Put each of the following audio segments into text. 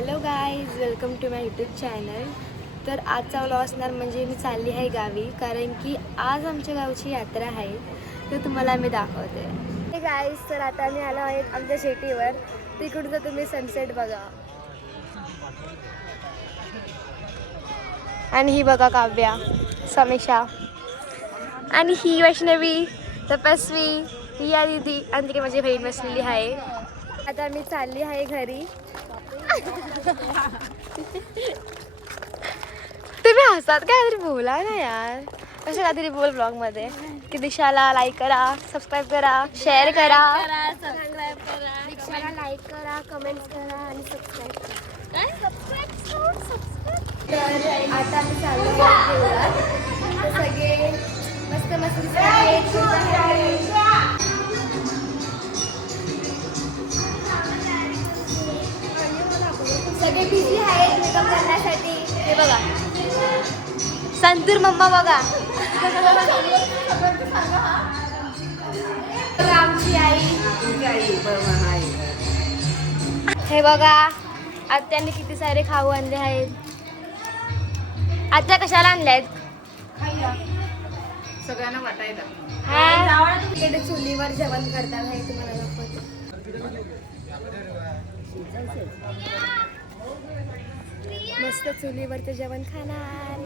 Hello guys, welcome to my YouTube channel. तर आजचा vlog असणार म्हणजे मी चालली आहे गावी, कारण की आज आमच्या गावची यात्रा आहे. तर तुम्हाला मी दाखवते. हे गाईज, तर आता मी आलो आहे आमच्या शेतीवर. तिकडून तर तुम्ही सनसेट बघा. आणि ही बघा काव्या, समीक्षा आणि ही वैष्णवी, तपस्वी, रिया दीदी आणि तिकडे माझी बहीण बसलेली आहे. आता मी चालली आहे घरी. तुम्ही हसतात काय? तरी बोला ना यार. कसं काहीतरी बोल ब्लॉग मध्ये की दिशाला लाईक करा, सबस्क्राईब करा, शेअर करा, दिशाला लाईक करा, कमेंट्स करा आणि सबस्क्राईब करा. तर आता आम्ही चाललो देवळात. तर सगळे मस्त मस्त दिसत आहेत. सगळे बिझी आहेत मेकअप करण्यासाठी. हे बघा संतूर मम्मा बघा. आमची आई. हे बघा आत्याने किती सारे खाऊ आणले आहेत. आत्या कशाला आणले आहेत? सगळ्यांना वाटायला. इकडे चुलीवर जेवण करतात हे तुम्हाला दाखवते. मस्त चुलीवरचं जेवण खाणार.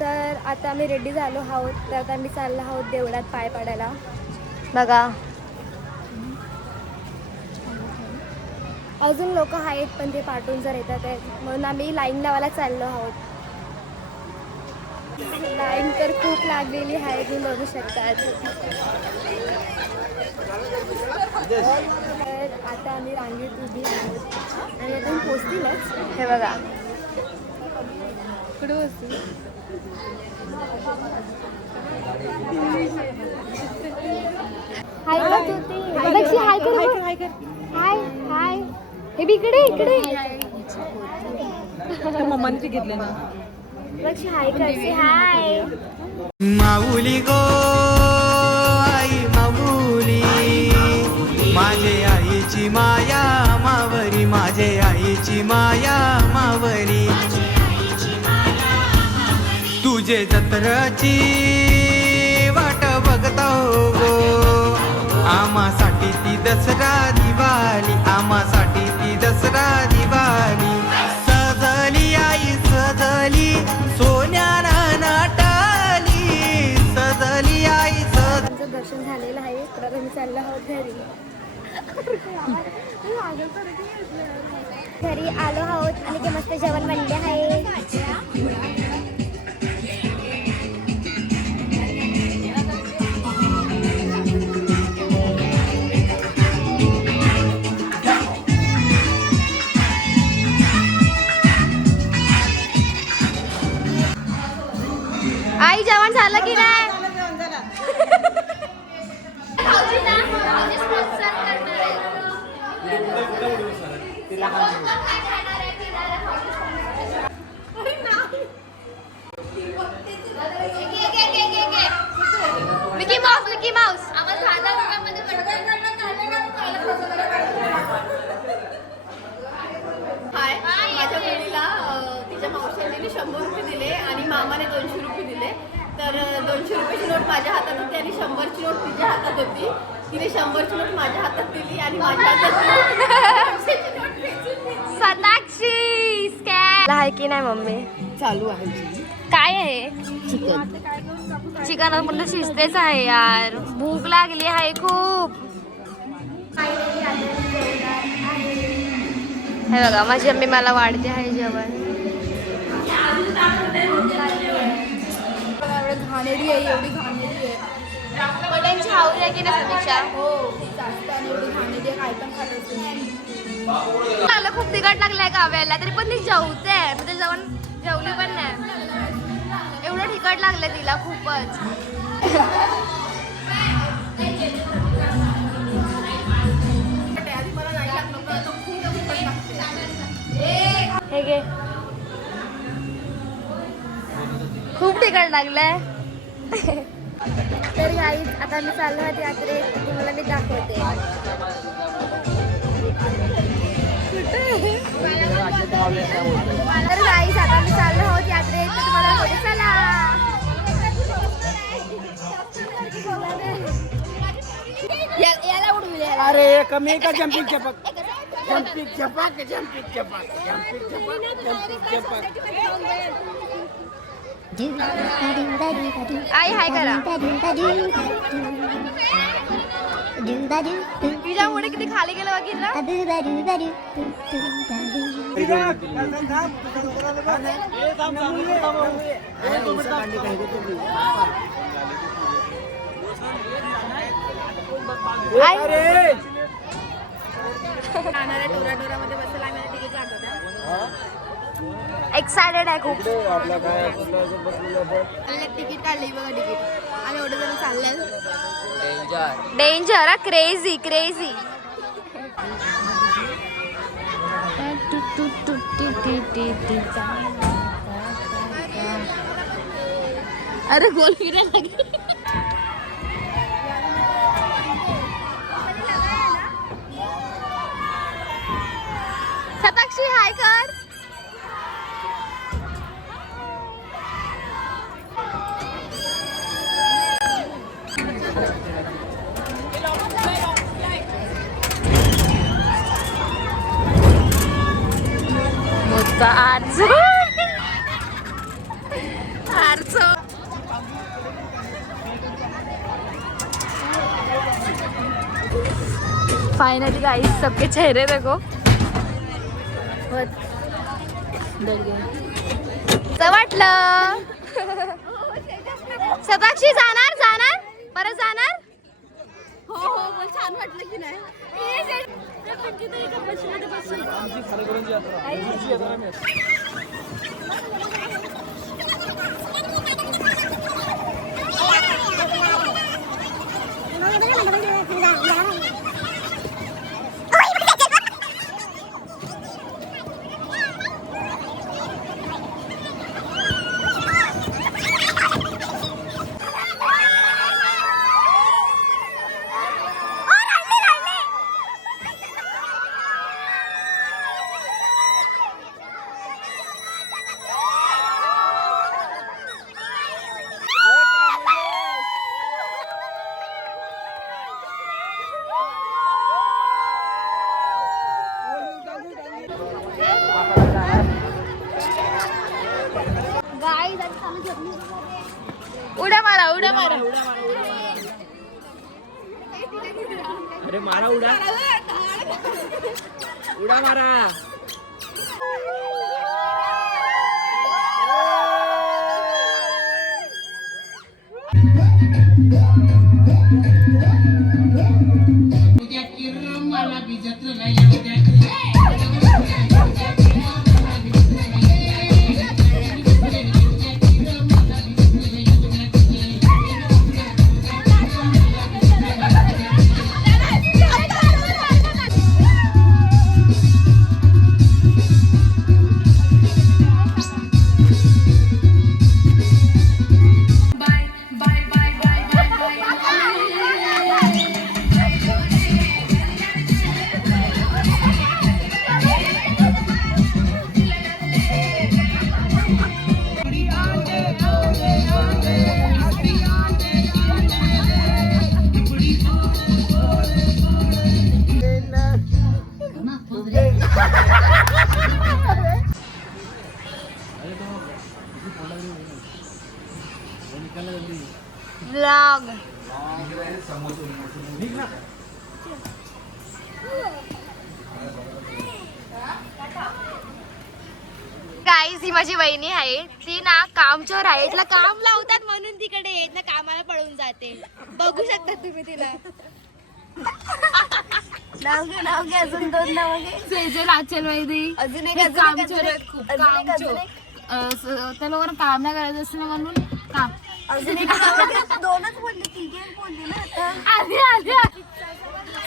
तर आता आम्ही रेडी झालो आहोत. तर आता आम्ही चाललो आहोत देवळात पाय पाडायला. बघा अजून लोक आहेत पण ते पाठवून जर येतात आहेत, म्हणून आम्ही लाईन लावायला चाललो आहोत. लाईन तर खूप लागलेली आहे, तुम्ही बघू शकतात. तर आता आम्ही रांगेत उभी आहोत आणि आता पोचतीलच. हे बघा कुठे बसतील. हाय का तू? हाय कर, हाय कर. हाय हाय. हे बी इकडे इकडे. मम्माने घेतले ना. लक्ष्मी हाय करते. हाय माऊली गो आई माऊली, माझे आईची माया मावरी, माझे आईची माया मावरी. तुझे जत्रची वाट बघता हो गो, आमासाठी ती दसरा दिवाळी, आमासाठी ती दसरा दिवाळी. सजली आई सजली, सोन्यानं नाटाली, सजली आई आमचं दर्शन झालेलं आहे. तर आम्ही चाललो आहोत घरी. घरी आलो आहोत आणि ते मस्त जेवण बनले आहे. आई जेवण झालं की नाही? Mickey Mouse, Mickey Mouse. Hi, माझ्या मुलीला तिच्या मावशांनी 100 रुपये दिले आणि मामाने 200 रुपये दिले. तर 200 रुपयाची नोट माझ्या हातात होती आणि 100ची नोट तिच्या हातात होती. तिने 100ची नोट माझ्या हातात दिली आणि माझ्या हातात सनाक्षी स्कॅन आहे की नाही मम्मी? चालू आहे. काय आहे? चिकन. चिकन म्हणलं शिजतेच आहे यार. भूक लागली आहे खूप. हे बघा माझी मम्मी मला वाढते आहे जेवण. घाणेरी आहे, एवढी घाणेरी आहे. त्यांची आवडी आहे की नाही समीक्षा? हो खूप जास्त आणि एवढी घाणेरी आहे. काय पण खात असते. मला खूप तिखट लागलाय काव्याला, तरी पण ती जेवते. म्हणजे जेवण जेवली पण नाही. एवढं तिखट लागलं तिला खूपच. हे घे. खूप तिखट लागलंय. तर गाईज आता मी चाललो आहे यात्रेत. तुम्हाला मी दाखवते. तर गाईस आता मी चाललो आहोत यात्रेत, तर तुम्हाला पुढे चला. याला उडवू द्या. अरे कमी का जंपिंग चपक जंपिंग चपक जंपिंग चपक जंपिंग चपक जंपिंग चपक. आई हाय करा. तुझ्यामुळे किती खाली गेलं बघितलं. जाणाऱ्या टोरामध्ये बसायला आम्हाला तिकीट लागत आहे. एक्सायटेड आहे खूप. तिकीट काढली बघा तिकीट. आम्ही एवढे जण चालले. डेंजर. Crazy crazy. अरे गोल फिरायला लागली. शताक्षी हाय कर. फाइनली गाइस सबके चेहरे देखो. कसं वाटलं. शताक्षी जाणार जाणार परत जाणार. हो हो पण छान वाटलं की नाही. उड्या मारा उड्या मारा. अरे मारा उडा उडा मारा. व्लॉग. गाईस ही माझी वहिनी आहे. ती ना कामचोर आहे. तिला काम लावतात म्हणून तिकडे येत ना कामाला पळून जाते. बघू शकता तुम्ही तिला. नाव घे अजून दोन नाव घे. सेजल आचल वैदी अजून एक कामचोर आहेत खूप. कामचोर त्याला वर काम नाही करायचं असं म्हणून काम. अजून एक दोनच बोलली तिघे बोलली ना आता. आधी आधी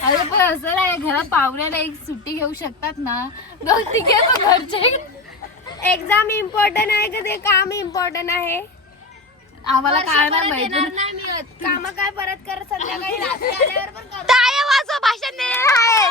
अरे पण असं नाही घरात पाहुण्याला एक सुट्टी घेऊ शकतात ना. तिघे पण घरचे. एक्झाम इम्पॉर्टंट आहे का ते काम इम्पॉर्टंट आहे. आम्हाला काय नाही माहिती. काम काय परत कर संध्याकाळी रात्री आल्यावर पण करू. टाळ्या वाजवा भाषण देणार आहे.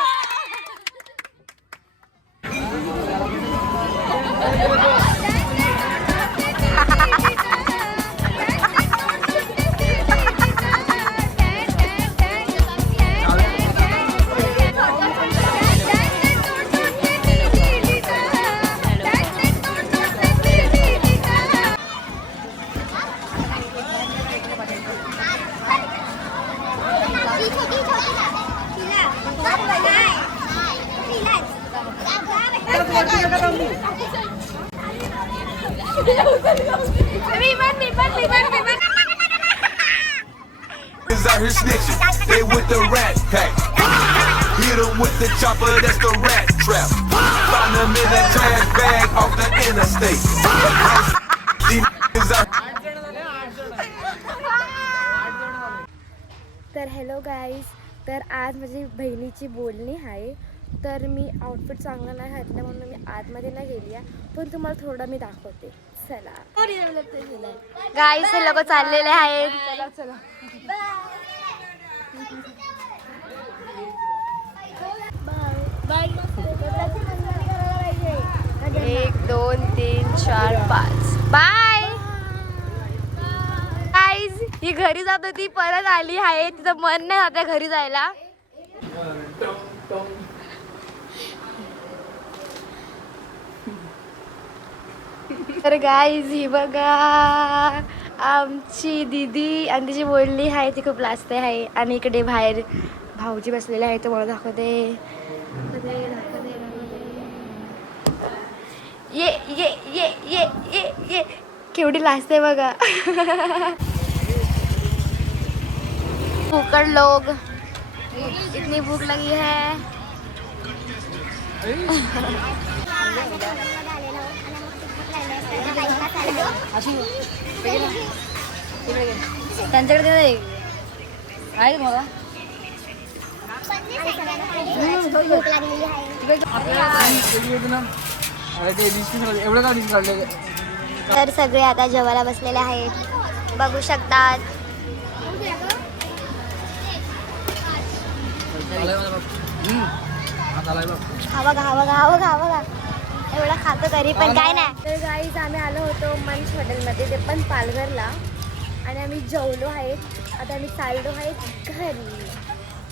Is out here snitching, they with the rat pack. Hit them with the chopper, that's the rat trap. Find them in that trash bag off the interstate. These niggas out तर हॅलो गाईज, तर आज माझी बहिणीची बोलणी आहे. तर मी outfit चांगला नाही घातला म्हणून मी आतमध्ये नाही गेली आहे, पण तुम्हाला थोडं मी दाखवते. चला गाईज, हे लोक चाललेले आहेत. एक 2 3 4 5 बाय. गाईज, ही घरी जात होती, परत आली आहे. तिचं मन नाही जाते घरी जायला. तर गाईज, ही बघा आमची दीदी आणि तिची बोलली आहे, ती खूप लाजते आहे. आणि इकडे बाहेर भाऊजी बसलेले आहे, तो मला दाखवते. ये ये ये ये ये ये केवढी लाजते बघा. भूकड़ लोग, इतनी भूख लगी है. त्यांच्याकडे आहे मला तर सगळे आता जेवायला बसलेले आहेत, बघू शकतात. हा बघा एवढा खातो तरी पण काय नाही. तर गाईज, आम्ही आलो होतो मंच हॉटेलमध्ये, ते पण पालघरला, आणि आम्ही जेवलो आहेत. आता आम्ही चाललो आहेत घरी.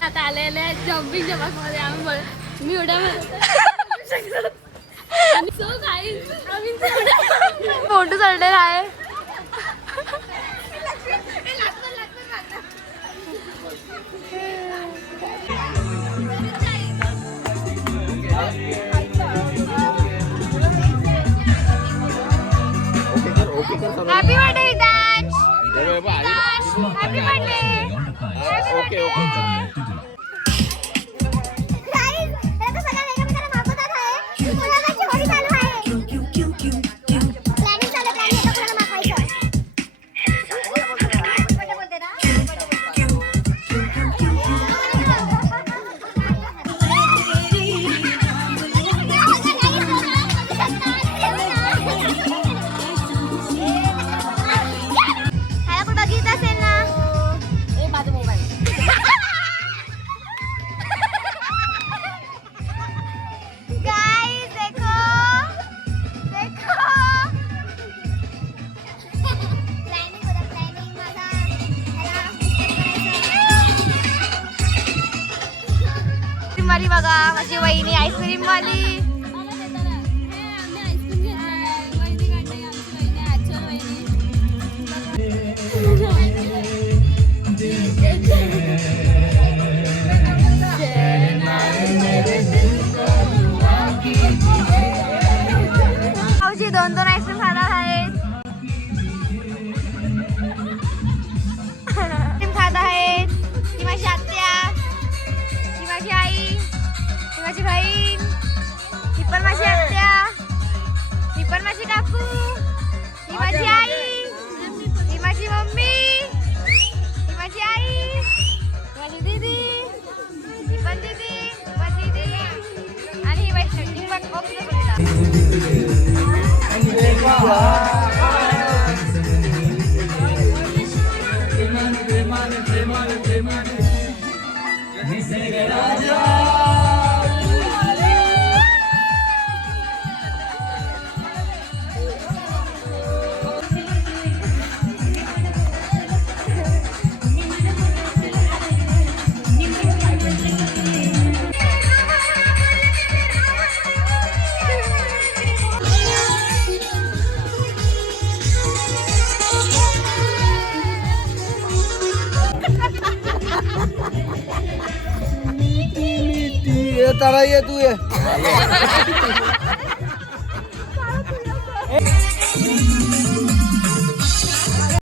आता आलेले जम्पिंग जपाकमध्ये आम्ही मी उड्या फोटो चढलेला आहे. Happy birthday Vidansh. Happy birthday. वाली बघा, माझी वहिनी आईस्क्रीम वाली. भाऊजी 2 आईस्क्रीम खाणार आहेत. खात आहेत. ही माझी आत्या, ही माझी आई, ही माझी बहीण, ही पण माझी आत्या, ही पण माझी काकू, ही माझी आई, ही माझी मम्मी, ही माझी आई, ही माझी दीदी, ही पण दीदी, ही पण दीदी, आणि ही वैष्णवी. ही पण ये तारा ये तू ये